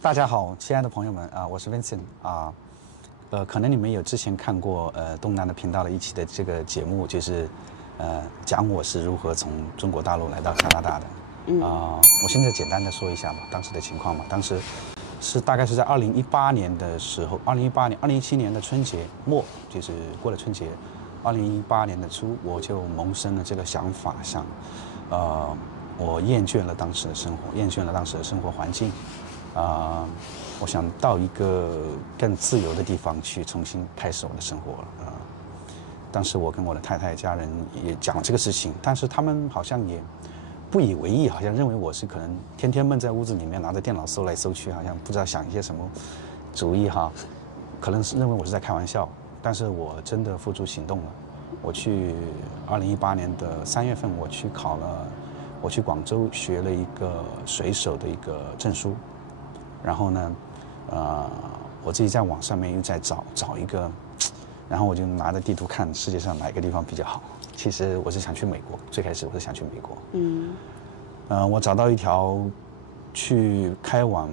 大家好，亲爱的朋友们啊，我是 Vincent 啊，可能你们有之前看过东南的频道的一期的这个节目，就是讲我是如何从中国大陆来到加拿大的。我现在简单的说一下吧，当时的情况嘛，当时大概是在2018年的时候，2017年的春节末，就是过了春节，2018年的初，我就萌生了这个想法，想，我厌倦了当时的生活，厌倦了当时的生活环境。我想到一个更自由的地方去重新开始我的生活了。当时我跟我的太太家人也讲了这个事情，但是他们好像也不以为意，好像认为我是可能天天闷在屋子里面拿着电脑搜来搜去，好像不知道想一些什么主意哈，可能是认为我是在开玩笑。但是我真的付诸行动了。我去2018年的3月份，我去广州学了一个水手的一个证书。然后呢，我自己在网上面又在找一个，然后我就拿着地图看世界上哪个地方比较好。其实我是想去美国，最开始我是想去美国。我找到一条去开往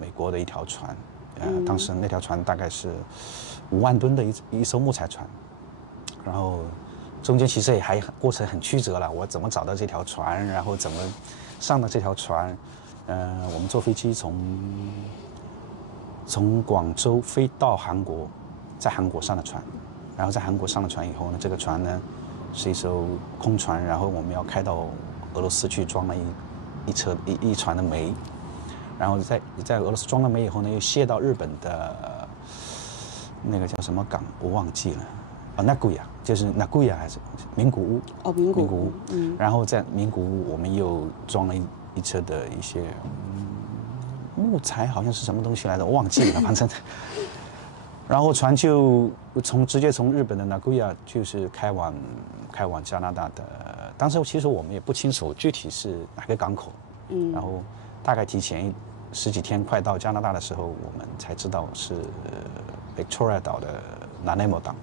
美国的一条船，当时那条船大概是5万吨的一艘木材船，然后中间其实也还过程很曲折了，我怎么找到这条船，然后怎么上的这条船。我们坐飞机从广州飞到韩国，在韩国上了船，然后在韩国上了船以后呢，这个船呢是一艘空船，然后我们要开到俄罗斯去装了一船的煤，然后在俄罗斯装了煤以后呢，又卸到日本的那个叫什么港我忘记了，名古屋就是名古屋还是名古屋？哦，名古屋。然后在名古屋我们又装了一车的一些木材，好像是什么东西来的，我忘记了，反正。然后船就直接从日本的名古屋就是开往加拿大的。当时其实我们也不清楚具体是哪个港口，然后大概提前10几天快到加拿大的时候，我们才知道是Victoria 岛的南内摩港。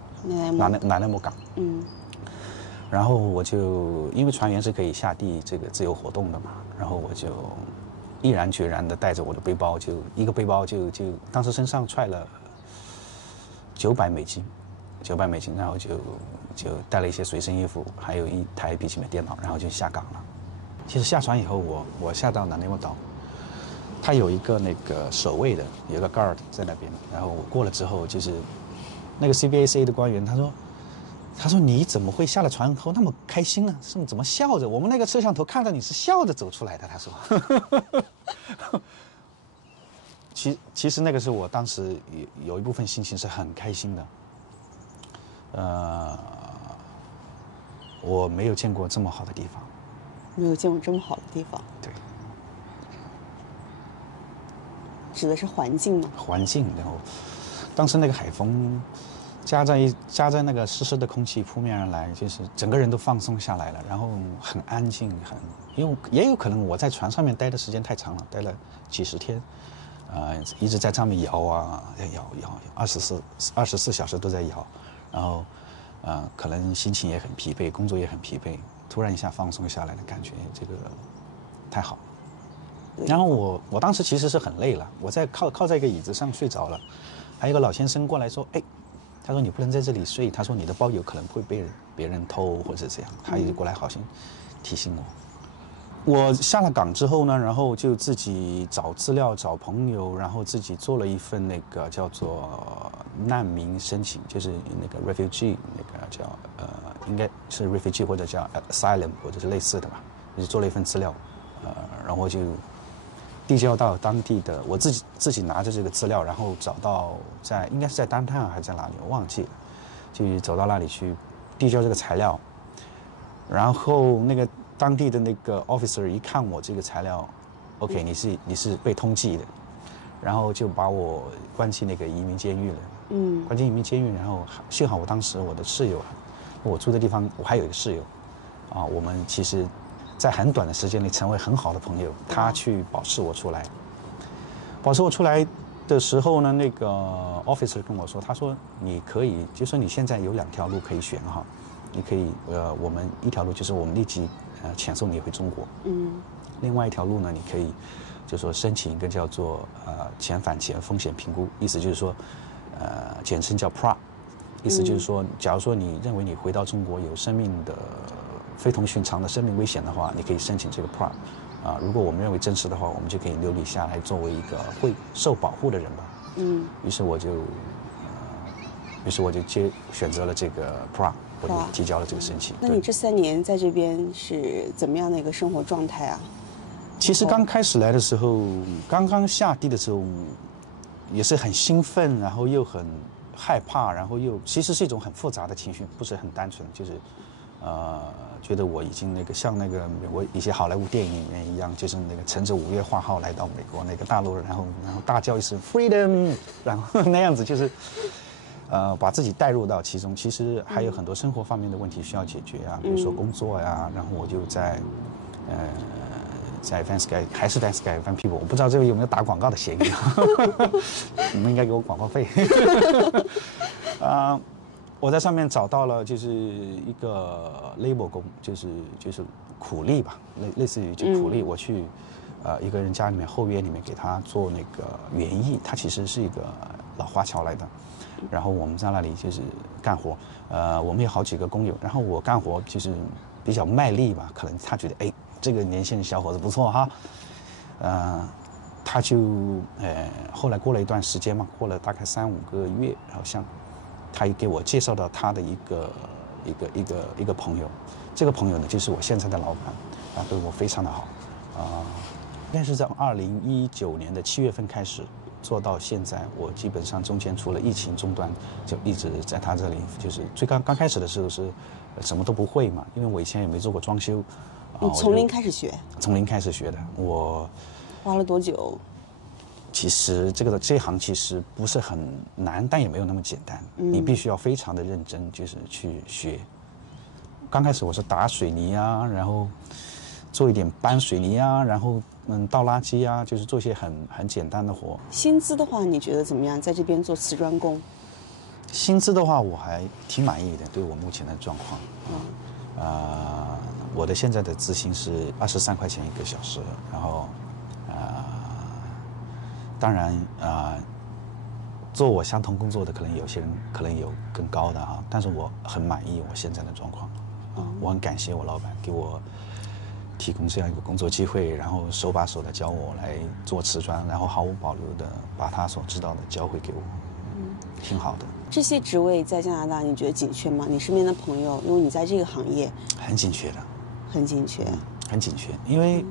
然后我就因为船员是可以下地这个自由活动的嘛，然后我就毅然决然的带着我的背包，就一个背包就当时身上揣了900美金，然后就带了一些随身衣服，还有一台笔记本电脑，然后就下港了。其实下船以后，我下到南内摩岛，他有一个那个守卫的，有一个 guard 在那边，然后我过了之后，就是那个 CBACA 的官员，他说你怎么会下了船后那么开心呢？是怎么笑着？我们那个摄像头看到你是笑着走出来的。他说，其实那个是我当时有一部分心情是很开心的。我没有见过这么好的地方，没有见过这么好的地方。对，指的是环境吗？环境，然后当时那个海风。加在那个湿湿的空气扑面而来，就是整个人都放松下来了，然后很安静，因为也有可能我在船上面待的时间太长了，待了几十天，一直在上面摇24小时都在摇，然后可能心情也很疲惫，工作也很疲惫，突然一下放松下来的感觉，这个太好了。然后我当时其实是很累了，我在靠在一个椅子上睡着了，还有一个老先生过来说，哎。他说你不能在这里睡，他说你的包有可能会被别人偷或者这样，他也过来好像提醒我。我下了港之后呢，然后就自己找资料、找朋友，然后自己做了一份那个叫做难民申请，就是那个 refugee 那个叫应该是 refugee 或者叫 asylum 或者是类似的吧，就做了一份资料，然后就递交到当地的，我自己拿着这个资料，然后找到应该是在downtown还是在哪里，我忘记了，就走到那里去递交这个材料，然后那个当地的那个 officer 一看我这个材料 ，OK， 你是被通缉的，然后就把我关进那个移民监狱了。关进移民监狱，然后幸好我当时我的室友，我住的地方我还有一个室友，我们其实。在很短的时间里成为很好的朋友，他去保释我出来。保释我出来的时候呢，那个 officer 跟我说，他说你可以，就说你现在有2条路可以选哈，你可以我们一条路就是我们立即遣送你回中国。另外一条路呢，你可以就是说申请一个叫做遣返前风险评估，意思就是说简称叫 PRA， 意思就是说，假如说你认为你回到中国有生命的非同寻常的生命危险的话，你可以申请这个 PRA。如果我们认为真实的话，我们就可以留你下来作为一个会受保护的人吧。于是我就选择了这个 PRA， 我就提交了这个申请。那你这3年在这边是怎么样的一个生活状态啊？其实刚开始来的时候，刚刚下地的时候，也是很兴奋，然后又很害怕，然后又其实是一种很复杂的情绪，不是很单纯，就是觉得我已经像美国一些好莱坞电影里面一样，就是乘着5月花号来到美国大陆，然后大叫一声 freedom， 然后那样子就是把自己带入到其中。其实还有很多生活方面的问题需要解决啊，比如说工作呀，然后我就在Vansky 还是 Vansky Van Peebles， 我不知道这个有没有打广告的嫌疑你们应该给我广告费我在上面找到了就是一个 labor 工，就是苦力吧，类似于就苦力。我去一个人家里面后院里面给他做那个园艺，他其实是一个老华侨来的，然后我们在那里就是干活。我们有好几个工友，然后我干活就是比较卖力吧，可能他觉得这个年轻的小伙子不错哈，他就后来过了一段时间嘛，过了大概3-5个月，好像他也给我介绍到他的一个朋友，这个朋友呢就是我现在的老板，对我非常的好，应该是在2019年的7月份开始做到现在，我基本上中间除了疫情中断，就一直在他这里，就是刚开始的时候是什么都不会嘛，因为我以前也没做过装修。你从零开始学？从零开始学的，我花了多久？其实这行其实不是很难，但也没有那么简单。你必须要非常的认真，就是去学。刚开始我是打水泥啊，然后做一点搬水泥啊，然后倒垃圾啊，就是做一些很简单的活。薪资的话，你觉得怎么样？在这边做瓷砖工？薪资的话，我还挺满意的，对我目前的状况。我的现在的资薪是23块钱1个小时，然后当然做我相同工作的可能有些人可能有更高的但是我很满意我现在的状况我很感谢我老板给我提供这样一个工作机会，然后手把手的教我来做瓷砖，然后毫无保留的把他所知道的教会给我，挺好的。这些职位在加拿大你觉得紧缺吗？你身边的朋友，因为你在这个行业，很紧缺的，很紧缺，很紧缺。因为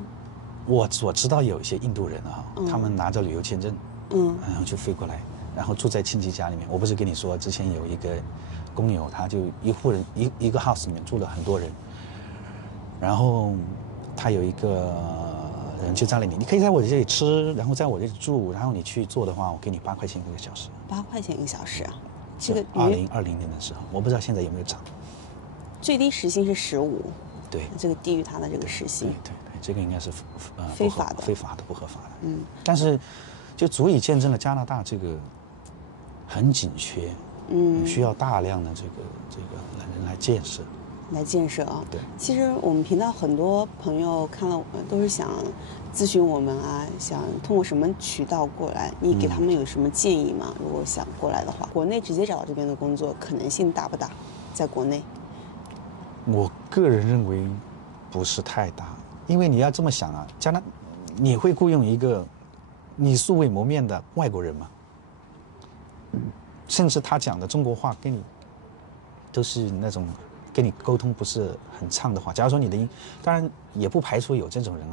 我所知道有一些印度人他们拿着旅游签证，然后就飞过来，然后住在亲戚家里面。我不是跟你说之前有一个工友，他就一户人一个 house 里面住了很多人，然后他有一个人就在那里，你可以在我这里吃，然后在我这里住，然后你去做的话，我给你8块钱1个小时。8块钱1个小时啊？这个2020年的时候，我不知道现在有没有涨。最低时薪是15，对，这个低于他的这个时薪。对，这个应该是非法的、不合法的。但是就足以见证了加拿大这个很紧缺，需要大量的这个人来建设。对，其实我们频道很多朋友看了都是想咨询我们想通过什么渠道过来，你给他们有什么建议吗？如果想过来的话，国内直接找到这边的工作可能性大不大？在国内，我个人认为不是太大，因为你要这么想你会雇佣一个你素未谋面的外国人吗？甚至他讲的中国话跟你都是那种跟你沟通不是很畅的话，假如说你的当然也不排除有这种人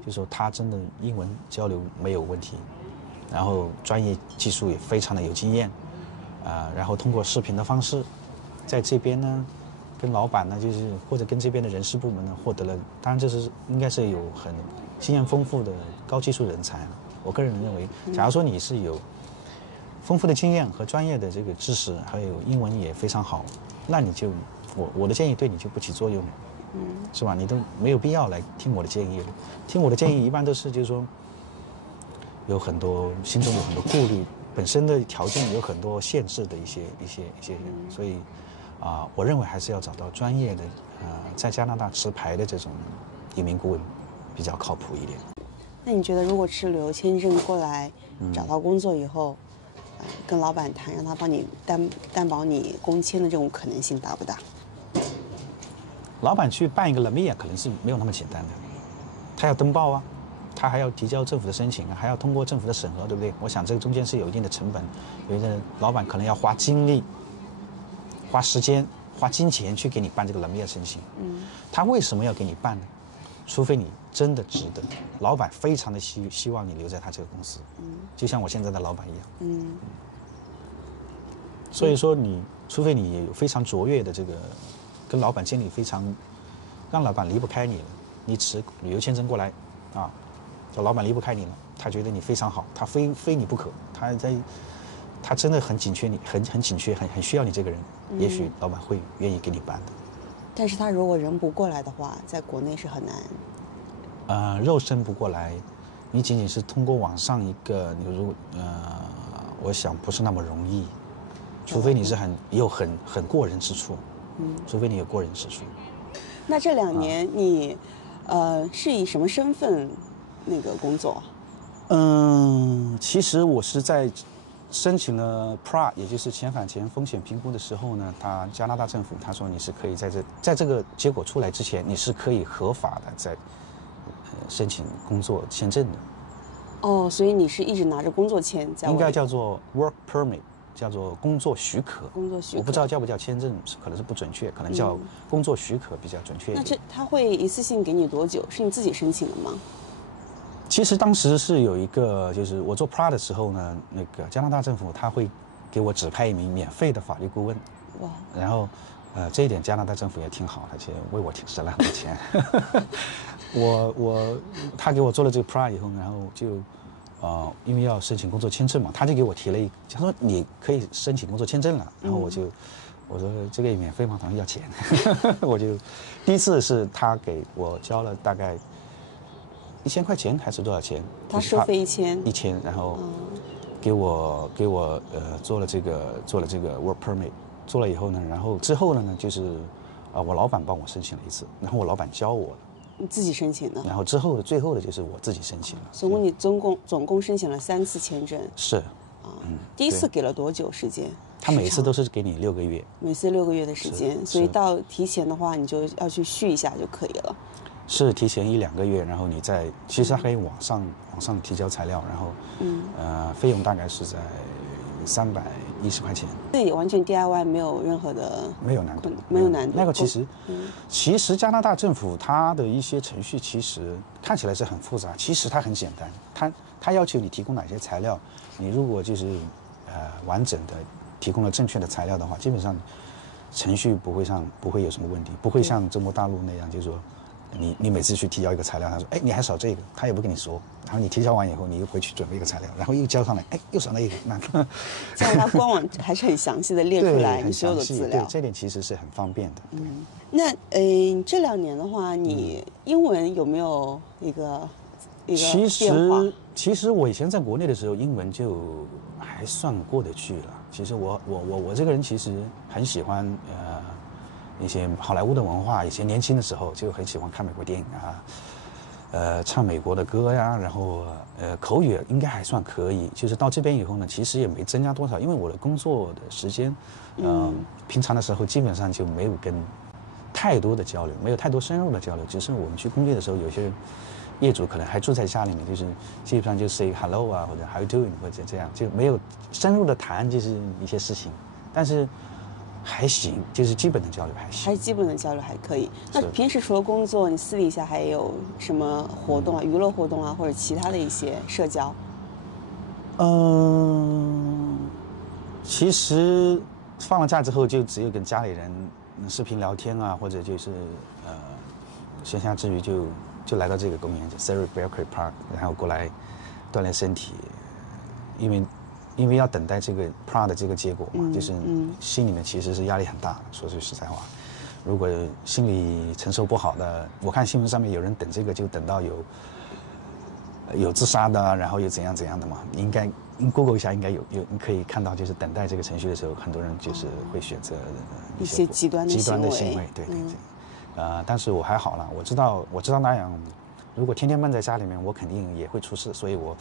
就是说他真的英文交流没有问题，然后专业技术也非常的有经验，然后通过视频的方式，在这边呢，跟老板呢就是或者跟这边的人事部门呢获得了，当然这是应该是有很经验丰富的高技术人才。我个人认为，假如说你是有丰富的经验和专业的这个知识，还有英文也非常好，那你就我的建议对你就不起作用，是吧？你都没有必要来听我的建议了。听我的建议一般都是就是说，有很多心中有很多顾虑，本身的条件有很多限制的一些人，所以我认为还是要找到专业的在加拿大持牌的这种移民顾问比较靠谱一点。那你觉得如果持旅游签证过来，找到工作以后，跟老板谈，让他帮你担保你工签的这种可能性大不大？老板去办一个 LAMIA 可能是没有那么简单的，他要登报啊，他还要提交政府的申请啊，还要通过政府的审核，对不对？我想这个中间是有一定的成本，有的老板可能要花精力、花时间、花金钱去给你办这个 LAMIA 申请。他为什么要给你办呢？除非你真的值得，老板非常的希望你留在他这个公司，就像我现在的老板一样。所以说除非你有非常卓越的这个，跟老板建立非常，让老板离不开你了，你持旅游签证过来，这老板离不开你了，他觉得你非常好，他非你不可，他真的很紧缺你，很紧缺，很需要你这个人，也许老板会愿意给你办的。但是他如果人不过来的话，在国内是很难。肉身不过来，你仅仅是通过网上一个，我想不是那么容易，除非你是有很过人之处，除非你有过人之处。那这2年你，是以什么身份工作？其实我是在申请了 PRA， 也就是遣返前风险评估的时候呢，加拿大政府他说你是可以在这个结果出来之前，你是可以合法的在申请工作签证的。所以你是一直拿着工作签在？应该叫做 work permit， 叫做工作许可。工作许可。我不知道叫不叫签证，可能是不准确，可能叫工作许可比较准确一点。那他会一次性给你多久？是你自己申请的吗？其实当时是有一个，就是我做 PRA 的时候呢，加拿大政府他会给我指派一名免费的法律顾问。哇！然后，这一点加拿大政府也挺好的，而且为我省了很多钱。他给我做了这个 PRA 以后，然后就，因为要申请工作签证嘛，他就给我提了他说你可以申请工作签证了。然后我说这个也免费吗？他说要钱。我就第一次是他给我交了大概1000块钱还是多少钱？他收费1000，然后给我做了这个 work permit， 做了以后呢，然后之后呢就是我老板帮我申请了一次，然后我老板教我了。你自己申请的？然后最后的就是我自己申请了。总共你总共申请了3次签证？是。第一次给了多久时间？他每次都是给你6个月。每次6个月的时间，所以到提前的话，你就要去续一下就可以了。是提前1-2个月，然后你其实还可以网上提交材料，然后费用大概是在310块钱。自己完全 DIY， 没有任何的没有难度。那个其实加拿大政府它的一些程序其实看起来是很复杂，其实它很简单。它要求你提供哪些材料，你如果就是完整的提供了正确的材料的话，基本上程序不会有什么问题，不会像中国大陆那样，就是说你每次去提交一个材料，他说你还少这个，他也不跟你说，然后你提交完以后，你又回去准备一个材料，然后又交上来，又少那一个，这样他官网还是很详细的列出来你所有的资料。对，这点其实是很方便的。那这2年的话，你英文有没有一个变化？其实我以前在国内的时候，英文就还算过得去了。其实我这个人其实很喜欢一些好莱坞的文化，以前年轻的时候就很喜欢看美国电影唱美国的歌呀，然后口语应该还算可以。就是到这边以后呢，其实也没增加多少，因为我的工作的时间，平常的时候基本上就没有跟太多的交流，没有太多深入的交流。只是我们去工地的时候，有些业主可能还住在家里面，就是基本上就 say hello 啊，或者 how you doing， 或者这样，就没有深入的谈就是一些事情，但是还行，就是基本的交流还行。还基本的交流还可以。那平时除了工作，你私底下还有什么活动啊？娱乐活动啊，或者其他的一些社交？其实放了假之后，就只有跟家里人视频聊天啊，或者就是闲暇之余就来到这个公园，就 Surrey Belcree Park， 然后过来锻炼身体，因为要等待这个 PRA 的这个结果嘛，就是心里面其实是压力很大的。说句实在话，如果心理承受不好的，我看新闻上面有人等这个就等到有自杀的，然后又怎样的嘛，应该 Google 一下应该有，你可以看到，就是等待这个程序的时候，很多人就是会选择一些极端的行为，对。但是我还好了，我知道那样，如果天天闷在家里面，我肯定也会出事，所以我，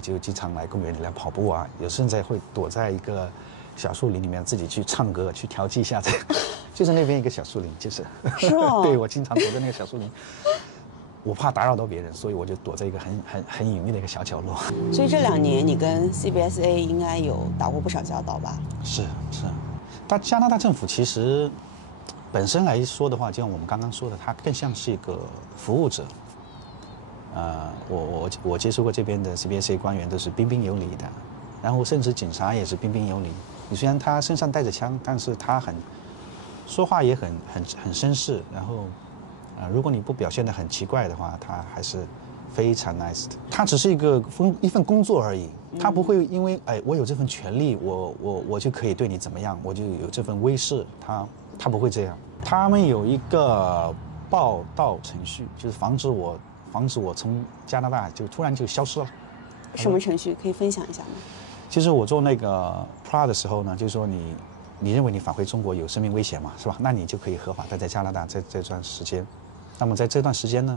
就经常来公园里来跑步啊，有甚至会躲在一个小树林里面自己去唱歌，去调剂一下这个，就是那边一个小树林，就是是吗？对，我经常躲在那个小树林。我怕打扰到别人，所以我就躲在一个很隐秘的一个小角落。所以这2年你跟 CBSA 应该有打过不少交道吧？是。但加拿大政府其实本身来说的话，就像我们刚刚说的，它更像是一个服务者。我接触过这边的 CBSA 官员都是彬彬有礼的，然后甚至警察也是彬彬有礼。你虽然他身上带着枪，但是他说话也很绅士，然后。如果你不表现得很奇怪的话，他还是非常 nice 的。他只是一份工作而已，他不会因为我有这份权利，我就可以对你怎么样，我就有这份威势，他不会这样。他们有一个报道程序，就是防止我从加拿大就突然就消失了。什么程序可以分享一下吗？其实我做那个 PRA 的时候呢，就是说你认为你返回中国有生命危险嘛，是吧？那你就可以合法待在加拿大这段时间。那么在这段时间呢，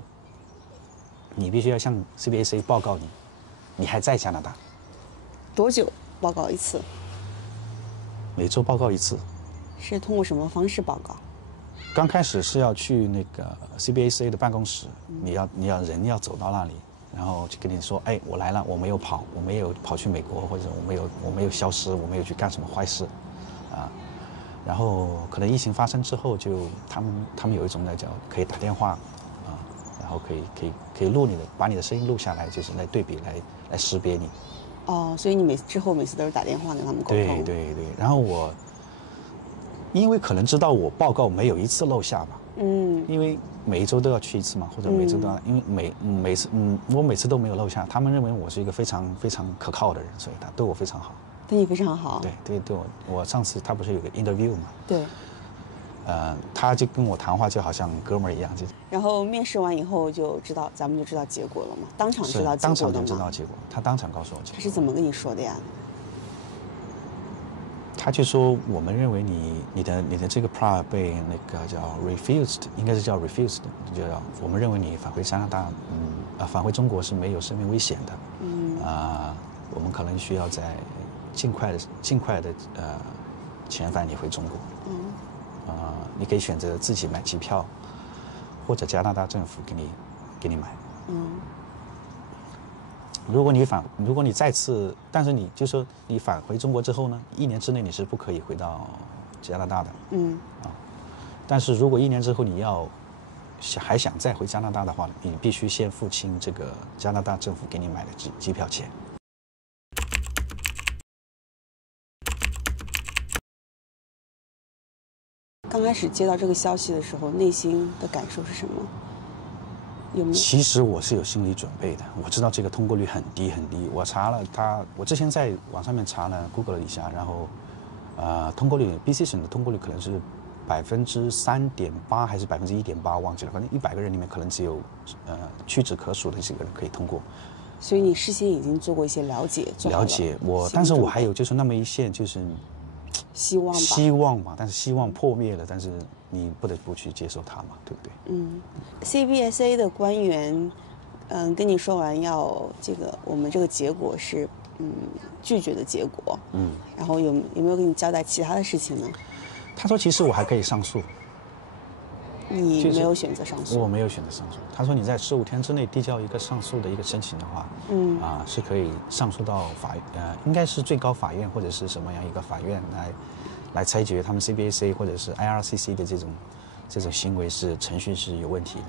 你必须要向 CBSA 报告你还在加拿大。多久报告一次？每周报告一次。是通过什么方式报告？刚开始是要去那个 CBSA 的办公室，你人要走到那里，然后就跟你说，我来了，我没有跑，我没有跑去美国，或者我没有消失，我没有去干什么坏事，啊。然后可能疫情发生之后，就他们有一种叫可以打电话，然后可以录把你的声音录下来，就是来对比来识别你。所以你之后每次都是打电话跟他们沟通。对。然后因为可能知道我报告没有一次漏下吧，因为每一周都要去一次嘛，或者每周都要，因为我每次都没有漏下，他们认为我是一个非常非常可靠的人，所以他对我非常好。对你非常好。对我上次他不是有个 interview 嘛？对。他就跟我谈话就好像哥们儿一样，就。然后面试完以后咱们就知道结果了嘛？当场知道结果的吗？当场就知道结果，他当场告诉我结果。他是怎么跟你说的呀？他就说我们认为你的这个 PRA 被那个叫 refused， 应该是叫 refused， 就叫我们认为你返回加拿大，返回中国是没有生命危险的。我们可能需要在尽快的遣返你回中国。你可以选择自己买机票，或者加拿大政府给你买。如果你再次，但是你就说你返回中国之后呢，1年之内你是不可以回到加拿大的。但是如果1年之后你还想再回加拿大的话，你必须先付清这个加拿大政府给你买的机票钱。刚开始接到这个消息的时候，内心的感受是什么？有没有？其实我是有心理准备的，我知道这个通过率很低很低。我查了我之前在网上面查了 Google 了一下，然后，通过率 BC 省的通过率可能是3.8%还是1.8%，忘记了，反正100个人里面可能只有屈指可数的几个人可以通过。所以你事先已经做过一些了解，但是我还有就是那么一线就是。希望吧，但是希望破灭了，但是你不得不去接受它嘛，对不对？CBSA 的官员，跟你说完我们这个结果是拒绝的结果，然后有没有给你交代其他的事情呢？他说其实我还可以上诉。你没有选择上诉？我没有选择上诉。他说你在15天之内递交一个上诉的一个申请的话，是可以上诉到应该是最高法院或者是什么样一个法院来裁决他们 CBSA 或者是 IRCC 的这种行为程序是有问题的。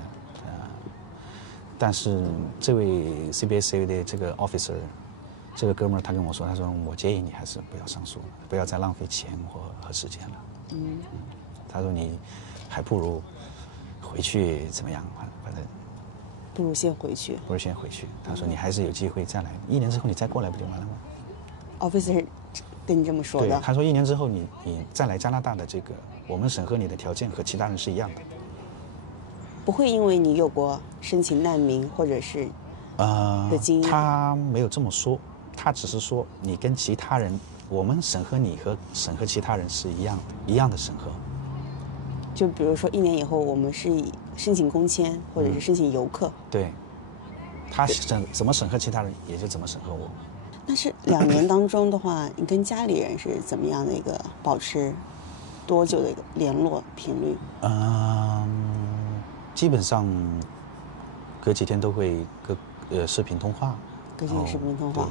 但是这位 CBSA 的这个 officer， 这个哥们儿他跟我说，他说我建议你还是不要上诉了，不要再浪费钱和时间了。他说你还不如回去怎么样？反正不如先回去。他说你还是有机会再来，1年之后你再过来不就完了吗 ？Officer 跟你这么说的。对，他说1年之后你再来加拿大的这个，我们审核你的条件和其他人是一样的。不会因为你有过申请难民或者是的经验。他没有这么说，他只是说你跟其他人，我们审核你和审核其他人是一样的审核。就比如说1年以后，我们是以申请工签或者是申请游客，对，他怎么审核其他人，也就怎么审核我。但是2年当中的话，你跟家里人是怎么样的一个保持多久的一个联络频率？基本上隔几天都会视频通话。隔几天视频通话。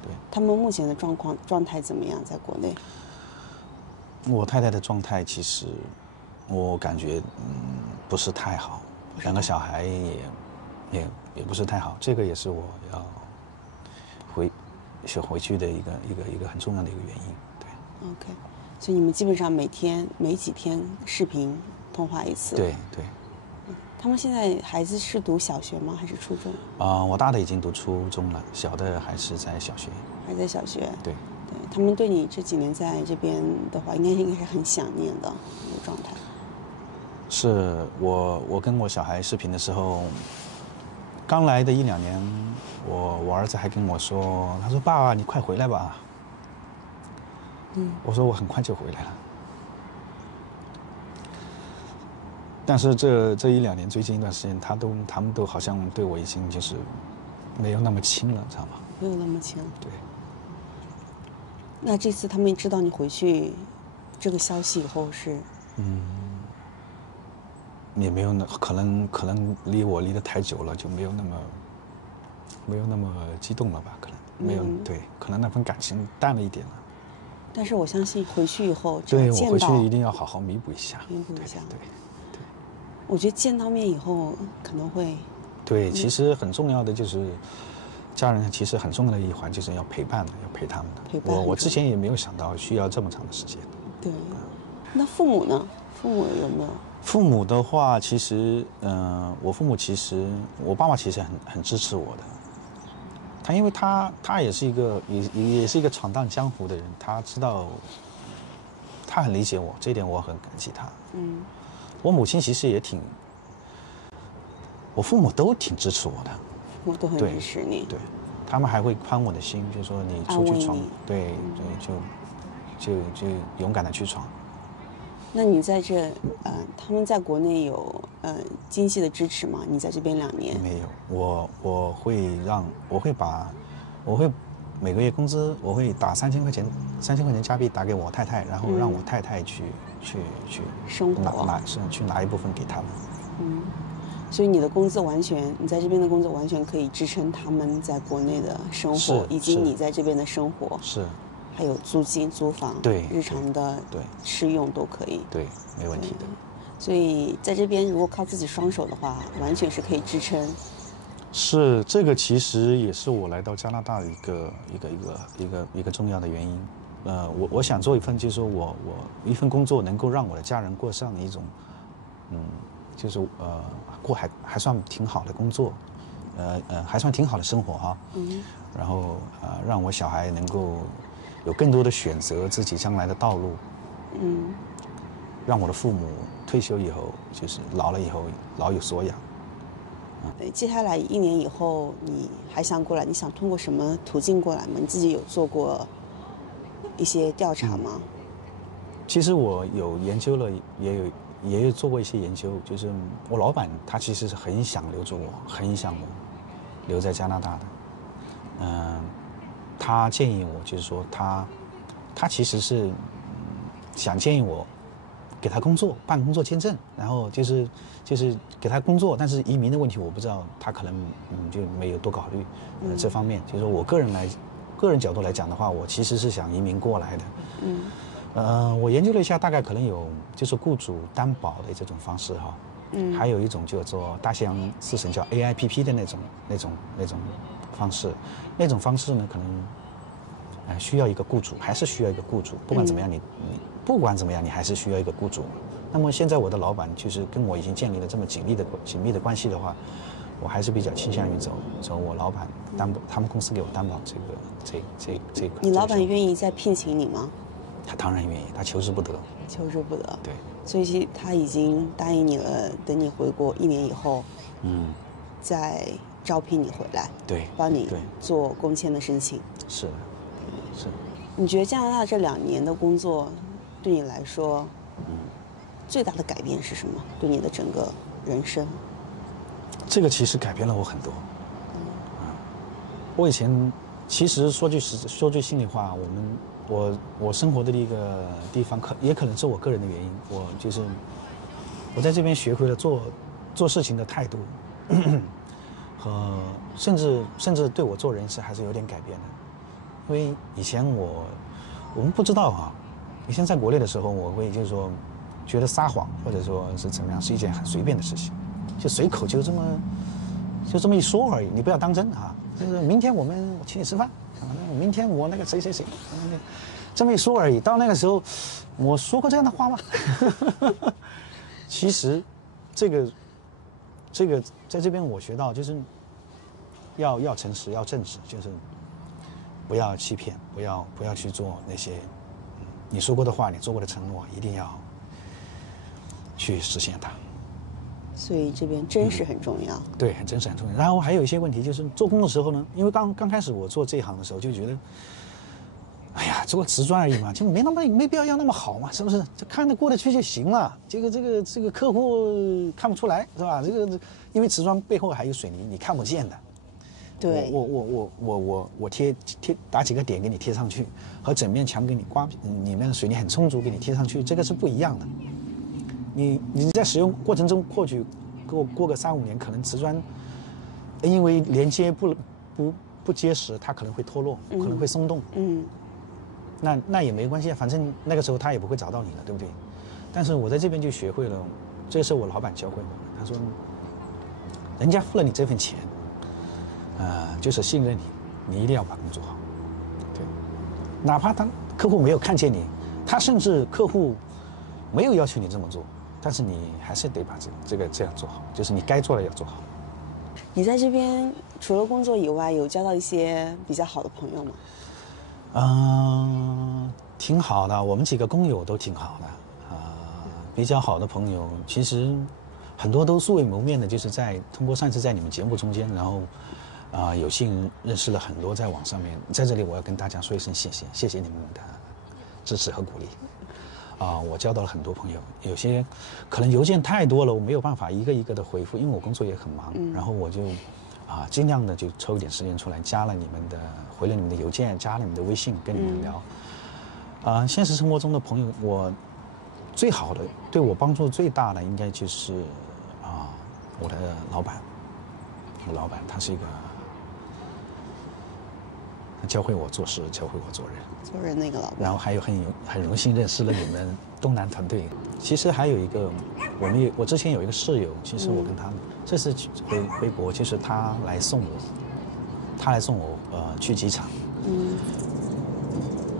对。他们目前的状态怎么样？在国内？我太太的状态其实我感觉不是太好，2个小孩也不是太好，这个也是我要回去的一个很重要的一个原因。对。OK， 所以你们基本上每几天视频通话一次。对。他们现在孩子是读小学吗？还是初中？我大的已经读初中了，小的还是在小学。还在小学。对。他们对你这几年在这边的话，应该是很想念的一个状态。是我跟我小孩视频的时候，刚来的1、2年，我儿子还跟我说，他说爸爸你快回来吧。我说我很快就回来了。但是这1、2年最近一段时间，他们都好像对我已经就是没有那么亲了，知道吗？没有那么亲。对。那这次他们知道你回去这个消息以后是？也没有可能离得太久了，就没有那么激动了吧？可能没有。对，可能那份感情淡了一点了。但是我相信回去以后，对，我回去一定要好好弥补一下。弥补一下。对。我觉得见到面以后可能会。对，其实很重要的就是家人，其实很重要的一环就是要陪伴的，要陪他们的。陪伴。我之前也没有想到需要这么长的时间。对。那父母呢？父母有没有？父母的话，其实，我父母其实，我爸爸其实很支持我的。因为他也是一个闯荡江湖的人，他知道，他很理解我，这一点我很感激他。我母亲其实我父母都挺支持我的。我都很支持你。对，他们还会宽我的心，就说你出去闯，对，就勇敢的去闯。那你在这，他们在国内有经济的支持吗？你在这边2年？没有，我会每个月工资我会打3000块钱加币打给我太太，然后让我太太去生活去拿一部分给他们。所以你的工资你在这边的工资完全可以支撑他们在国内的生活，以及你在这边的生活。是。还有租金、租房，对，日常的吃用都可以。对，没问题的。所以在这边如果靠自己双手的话，完全是可以支撑。是，这个其实也是我来到加拿大的一个重要的原因。我想做一份，就是说我一份工作能够让我的家人过上一种，就是过还算挺好的工作，还算挺好的生活哈。然后让我小孩能够有更多的选择自己将来的道路。让我的父母退休以后，就是老了以后老有所养。接下来1年以后，你还想过来？你想通过什么途径过来吗？你自己有做过一些调查吗？其实我有研究了，也有做过一些研究。就是我老板他其实是很想留住我，很想我留在加拿大的。他建议我，就是说他其实是想建议我给他工作，办工作签证，然后就是给他工作，但是移民的问题我不知道，他可能就没有多考虑这方面。就是说我个人角度来讲的话，我其实是想移民过来的。我研究了一下，大概可能有就是雇主担保的这种方式哈。还有一种叫做大西洋4省叫 AIPP 的那种方式。那种方式呢，可能需要一个雇主，还是需要一个雇主。不管怎么样，你还是需要一个雇主。那么现在我的老板就是跟我已经建立了这么紧密的关系的话，我还是比较倾向于走我老板他们公司给我担保这个。你老板愿意再聘请你吗？他当然愿意，他求之不得。求之不得。对。所以他已经答应你了，等你回国1年以后，再招聘你回来，对，帮你对做工签的申请。是的，是。你觉得加拿大这2年的工作对你来说，最大的改变是什么？对你的整个人生？这个其实改变了我很多。我以前其实说句心里话，我生活的一个地方也可能是我个人的原因，我在这边学会了做事情的态度，和甚至对我做人是还是有点改变的。因为以前我们不知道啊，以前在国内的时候，我会就是说觉得撒谎或者说是怎么样是一件很随便的事情，就随口就这么一说而已，你不要当真啊。就是明天我请你吃饭啊，明天我那个谁，这么一说而已。到那个时候，我说过这样的话吗？其实，这个在这边我学到就是要诚实，要正直，就是不要欺骗，不要去做那些你说过的话，你做过的承诺，一定要去实现它。所以这边真实很重要。对，很真实很重要。然后还有一些问题，就是做工的时候呢，因为刚开始我做这一行的时候就觉得，哎呀，做个瓷砖而已嘛，就没必要那么好嘛，是不是？这看得过得去就行了。这个客户看不出来是吧？因为瓷砖背后还有水泥，你看不见的。对，我打几个点给你贴上去，和整面墙给你刮，里面的水泥很充足给你贴上去，这个是不一样的。你在使用过程中，或许过个3-5年，可能瓷砖因为连接不结实，它可能会脱落，可能会松动。那也没关系，反正那个时候他也不会找到你了，对不对？但是我在这边就学会了，这是我老板教会我的。他说，人家付了你这份钱，就是信任你一定要把工作好。对，哪怕客户没有看见你，甚至客户没有要求你这么做。但是你还是得把这样做好，就是你该做的要做好。你在这边除了工作以外，有交到一些比较好的朋友吗？挺好的，我们几个工友都挺好的。比较好的朋友，其实很多都素未谋面的，就是通过上次在你们节目中间，然后有幸认识了很多在网上面。在这里我要跟大家说一声谢谢，谢谢你们的支持和鼓励。我交到了很多朋友，有些可能邮件太多了，我没有办法一个一个的回复，因为我工作也很忙。然后我就尽量的就抽一点时间出来，回了你们的邮件，加了你们的微信，跟你们聊。现实生活中的朋友，我最好的对我帮助最大的，应该就是我的老板。我老板他是一个，他教会我做事，教会我做人。做人那个老板。然后还有很荣幸认识了你们东南团队。其实还有一个，我之前有一个室友，其实我跟他这次回国，就是他来送我去机场。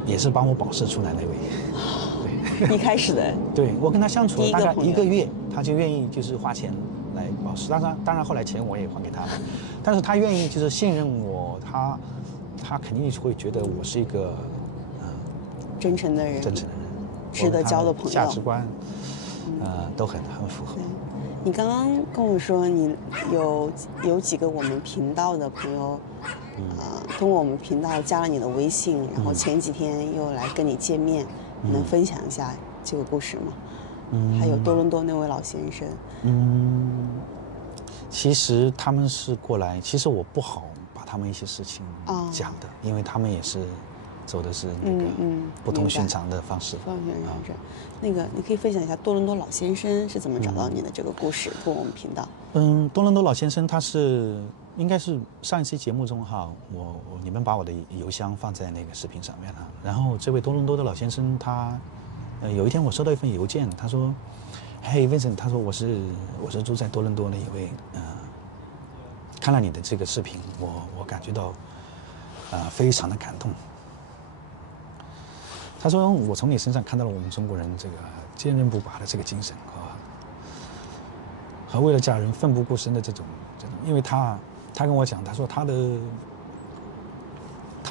也是帮我保释出来那位。一开始的。对，我跟他相处了大概1个月，他就愿意就是花钱来保释。当然后来钱我也还给他了，但是他愿意就是信任我，他肯定会觉得我是一个真诚的人，值得交的朋友，价值观都很符合。你刚刚跟我说你有几个我们频道的朋友，通过我们频道加了你的微信，然后前几天又来跟你见面，你能分享一下这个故事吗？还有多伦多那位老先生。其实他们是过来，其实我不好把他们一些事情讲的，因为他们也是走的是那个不同寻常的方式。那个你可以分享一下多伦多老先生是怎么找到你的这个故事，通过我们频道。多伦多老先生他应该是上一期节目中你们把我的邮箱放在那个视频上面了。然后这位多伦多的老先生他有一天我收到一份邮件，他说：“Hey Vincent， 他说我是住在多伦多的一位看了你的这个视频，我感觉到非常的感动。他说我从你身上看到了我们中国人这个坚韧不拔的这个精神和为了家人奋不顾身的这种，因为他跟我讲，他说他的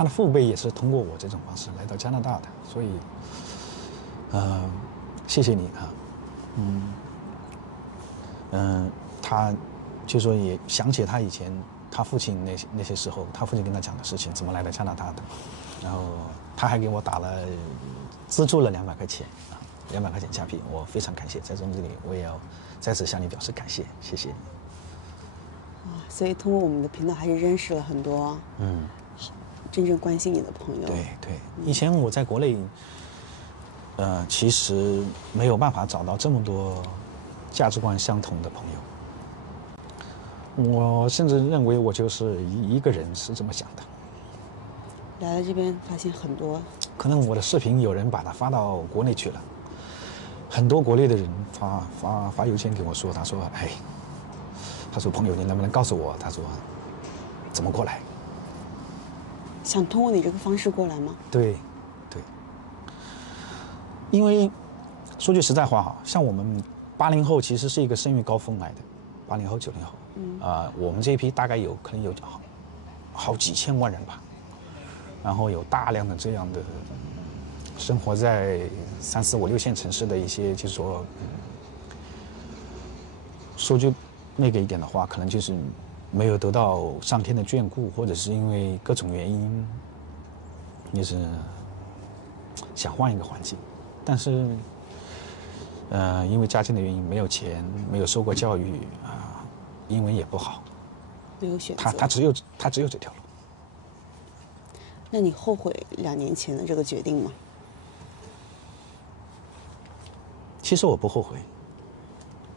父辈也是通过我这种方式来到加拿大的，所以谢谢你他就说也想起他以前他父亲那些时候，他父亲跟他讲的事情，怎么来到加拿大的，然后他还给我资助了200块钱啊，200块钱加币，我非常感谢，在这里我也要再次向你表示感谢，谢谢你。所以通过我们的频道还是认识了很多真正关心你的朋友。对，以前我在国内，其实没有办法找到这么多价值观相同的朋友。我甚至认为我就是一个人是这么想的。来了这边发现很多，可能我的视频有人把它发到国内去了，很多国内的人发邮件给我说，他说朋友你能不能告诉我，他说怎么过来？想通过你这个方式过来吗？对，因为说句实在话哈，像我们80后其实是一个生育高峰来的，80后、90后。我们这一批大概可能有好几千万人吧，然后有大量的这样的生活在3、4、5、6线城市的一些，就是说句那个一点的话，可能就是没有得到上天的眷顾，或者是因为各种原因，就是想换一个环境，但是因为家境的原因，没有钱，没有受过教育英文也不好，没有选择。他只有这条路。那你后悔2年前的这个决定吗？其实我不后悔。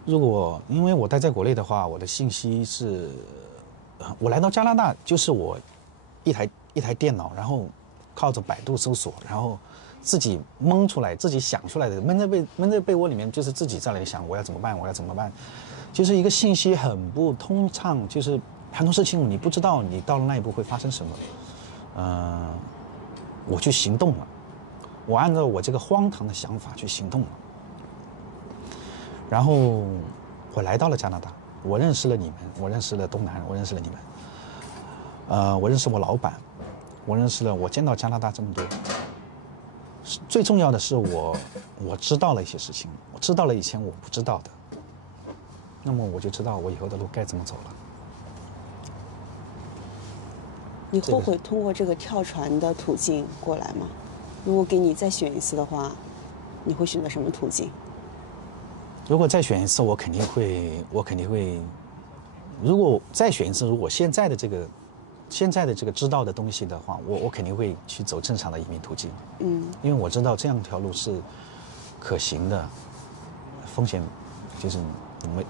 因为我待在国内的话，我的信息是，我来到加拿大就是我一台电脑，然后靠着百度搜索，然后自己蒙出来，自己想出来的，闷在被窝里面，就是自己在那里想我要怎么办，就是一个信息很不通畅，就是很多事情你不知道你到了那一步会发生什么。我去行动了，我按照我这个荒唐的想法去行动了，然后我来到了加拿大，我认识了你们，我认识了东南，我认识了你们，我认识我老板，我见到加拿大这么多。最重要的是我知道了一些事情，我知道了以前我不知道的，那么我就知道我以后的路该怎么走了。你后悔通过这个跳船的途径过来吗？如果给你再选一次的话，你会选择什么途径？如果再选一次，我肯定会。如果再选一次，如果现在的这个知道的东西的话，我肯定会去走正常的移民途径。因为我知道这样一条路是可行的，风险就是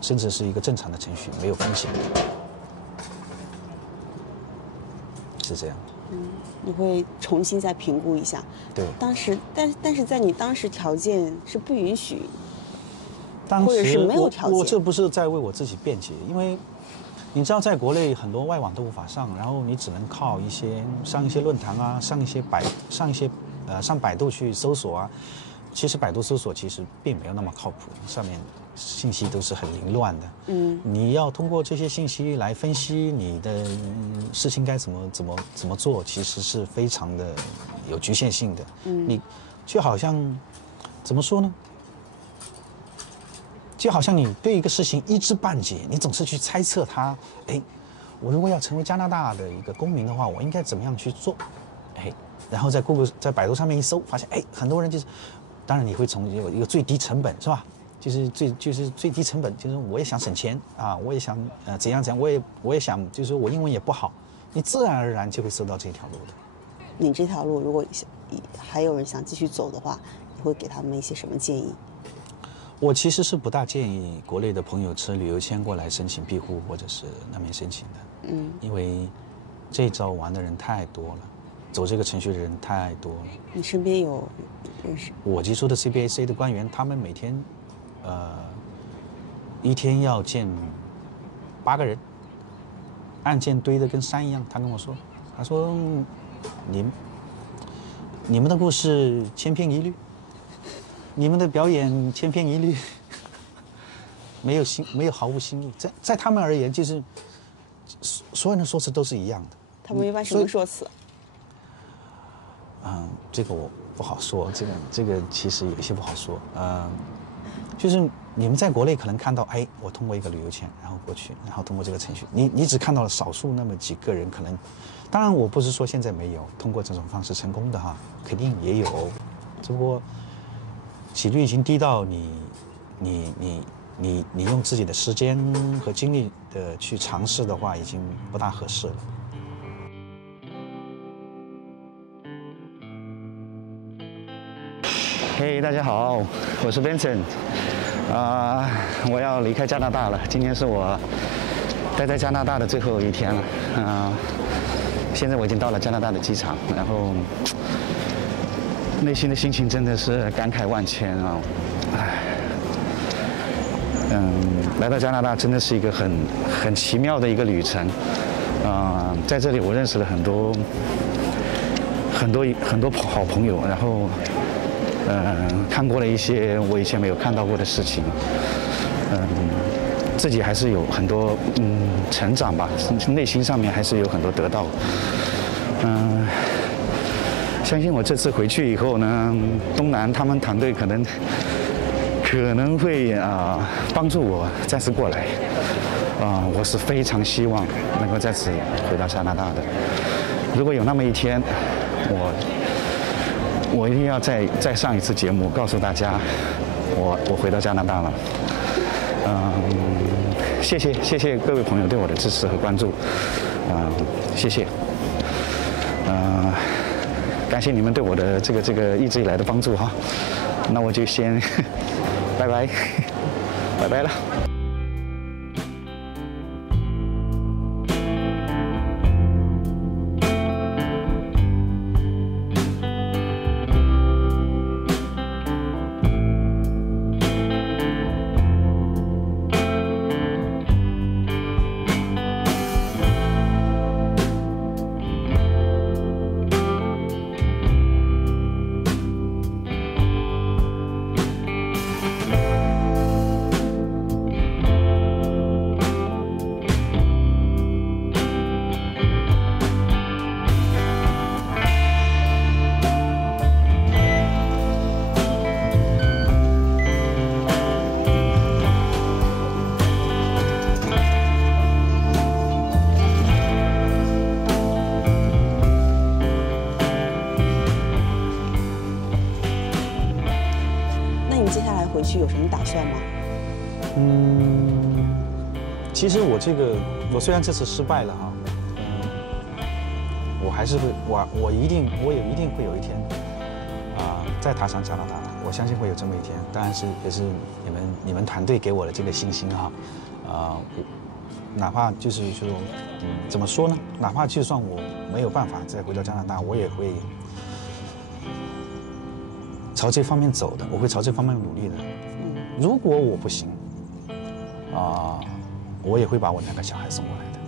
甚至是一个正常的程序，没有风险。是这样。你会重新再评估一下。对。但是在你当时条件是不允许，或者是没有条件。我这不是在为我自己辩解，因为你知道，在国内很多外网都无法上，然后你只能靠上一些论坛啊，上百度去搜索啊。其实百度搜索其实并没有那么靠谱，上面信息都是很凌乱的。你要通过这些信息来分析你的事情该怎么做，其实是非常的有局限性的。你就好像怎么说呢？就好像你对一个事情一知半解，你总是去猜测它。我如果要成为加拿大的一个公民的话，我应该怎么样去做？然后在百度上面一搜，发现很多人就是，当然你会从有一个最低成本是吧？就是最低成本，就是我也想省钱啊，我也想怎样，我也想就是我英文也不好，你自然而然就会搜到这条路的。你这条路如果还有人想继续走的话，你会给他们一些什么建议？我其实是不大建议国内的朋友持旅游签过来申请庇护或者是难民申请的。因为这一招玩的人太多了，走这个程序的人太多了。你身边有认识？我接触的 CBAC 的官员，他们每天，一天要见8个人，案件堆得跟山一样。他跟我说，他说你们的故事千篇一律。你们的表演千篇一律，没有毫无新意。在他们而言，就是所有人说辞都是一样的。他们一般什么说辞？这个我不好说。这个其实有些不好说。就是你们在国内可能看到，哎，我通过一个旅游签，然后过去，然后通过这个程序，你只看到了少数那么几个人，可能，当然我不是说现在没有通过这种方式成功的哈，肯定也有，只不过几率已经低到你用自己的时间和精力的去尝试的话，已经不大合适了。嘿，大家好，我是 Vincent， 我要离开加拿大了。今天是我待在加拿大的最后一天了，现在我已经到了加拿大的机场，然后内心的心情真的是感慨万千啊，来到加拿大真的是一个很奇妙的一个旅程，在这里我认识了很多好朋友，然后看过了一些我以前没有看到过的事情，自己还是有很多成长吧，内心上面还是有很多得到，相信我这次回去以后呢，东南他们团队可能会帮助我再次过来，我是非常希望能够再次回到加拿大的。如果有那么一天，我一定要再上一次节目，告诉大家我回到加拿大了。谢谢各位朋友对我的支持和关注，谢谢。感谢你们对我的这个一直以来的帮助哈。那我就先拜拜，拜拜了。回去有什么打算吗？其实我虽然这次失败了哈，我还是会我一定会有一天再踏上加拿大的，我相信会有这么一天。当然也是你们团队给我的这个信心哈，哪怕就是说怎么说呢？哪怕就算我没有办法再回到加拿大，我也会朝这方面走的，我会朝这方面努力的。如果我不行，我也会把我那个小孩送过来的。